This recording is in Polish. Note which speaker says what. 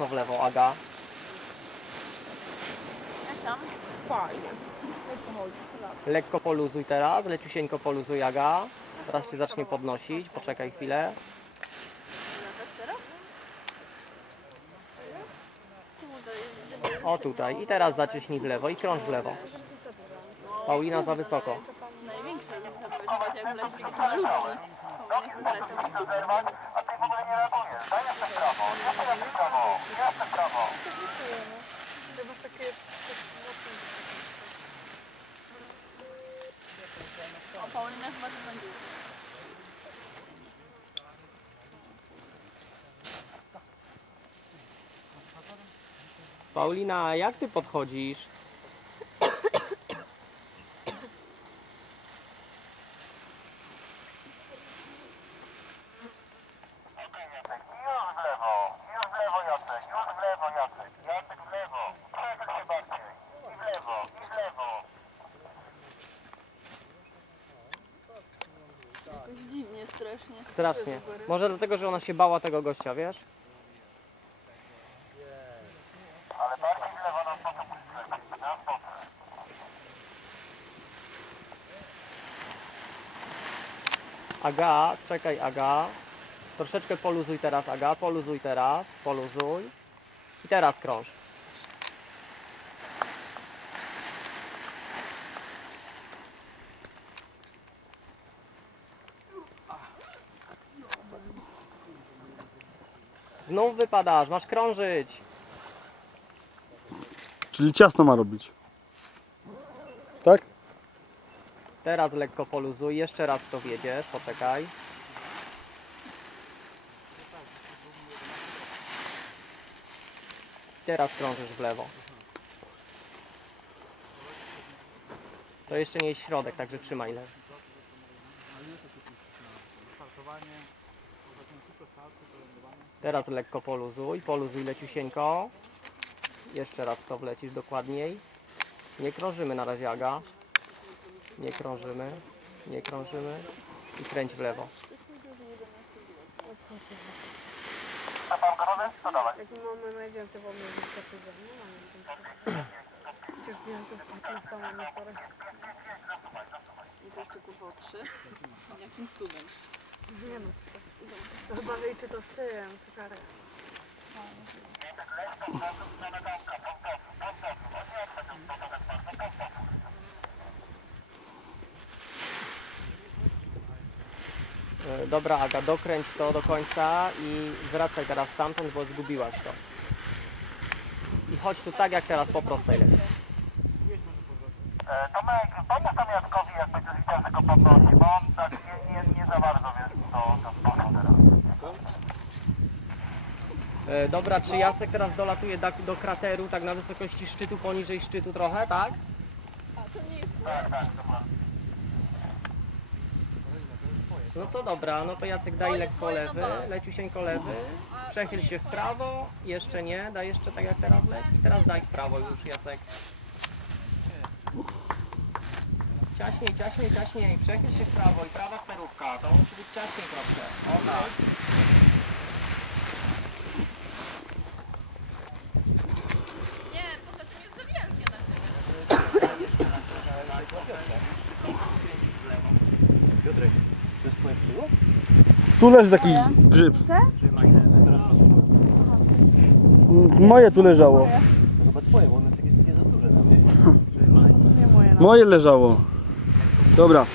Speaker 1: No w lewo, Aga.
Speaker 2: Jak tam?
Speaker 3: Fajnie. Jak?
Speaker 1: Lekko poluzuj teraz, leciusieńko poluzuj Aga. Teraz się zacznie podnosić, poczekaj chwilę. O tutaj. I teraz zaciśnij w lewo i krąż w lewo. Paulina za wysoko.
Speaker 2: Trzeba powiedzieć, jak leci taki malutki. Powinien polecieć.
Speaker 3: Chyba takie...
Speaker 2: O, Paulina chyba to będzie.
Speaker 1: Paulina, jak ty podchodzisz?
Speaker 4: Już w lewo, już w lewo Jacek, już w lewo Jacek, Jacek w lewo, przechyl się bardziej, i w lewo, i w lewo.
Speaker 2: Jakoś dziwnie, strasznie.
Speaker 1: Strasznie. Może dlatego, że ona się bała tego gościa, wiesz?
Speaker 4: Sposób.
Speaker 1: Aga, czekaj Aga. Troszeczkę poluzuj teraz Aga, poluzuj teraz, poluzuj. I teraz krąż. Znów wypadasz, masz krążyć.
Speaker 5: Czyli ciasno ma robić. Tak?
Speaker 1: Teraz lekko poluzuj, jeszcze raz to wiedziesz, poczekaj. Teraz krążysz w lewo. To jeszcze nie jest środek, także trzymaj lewo. Teraz lekko poluzuj, poluzuj leciusieńko. Jeszcze raz to wlecisz dokładniej. Nie krążymy na razie, Aga. Nie krążymy, nie krążymy i kręć w lewo.
Speaker 4: To
Speaker 3: mamy w samym motorem.
Speaker 2: I to kurwa trzy. Jakim cudem.
Speaker 3: Nie no. To chyba to z tym, z karę.
Speaker 1: E, Dobra Aga, dokręć to do końca i wracaj teraz stamtąd, bo zgubiłaś to. I chodź tu tak jak teraz po prostej leci.
Speaker 4: E, Tomek, pomóż tam Jackowi, jak będziesz chciał tego podnosić, bo on tak nie, nie, nie za bardzo, wiesz, to, to spoko teraz.
Speaker 1: E, Dobra, czy Jacek teraz dolatuje do, do krateru, tak na wysokości szczytu, poniżej szczytu trochę, tak?
Speaker 4: Tak, tak, dokładnie.
Speaker 1: No to dobra, no to Jacek daj lekko lewy, leciusieńko lewy, przechyl się w prawo, jeszcze nie, daj jeszcze tak jak teraz leć i teraz daj w prawo już Jacek. Ciaśniej, ciaśniej, ciaśniej, przechyl się w prawo i prawa sterówka, to musi być ciaśniej troszkę, o tak.
Speaker 2: Nie, poza tym jest za wielkie na ciebie.
Speaker 1: Jest twoje tyłu?
Speaker 5: Tu leży taki grzyb.
Speaker 1: Teraz
Speaker 5: Moje tu leżało.
Speaker 1: To chyba twoje, bo one takie nie za duże na mnie. Trzymaj.
Speaker 3: Nie moje na
Speaker 5: Moje leżało. Dobra.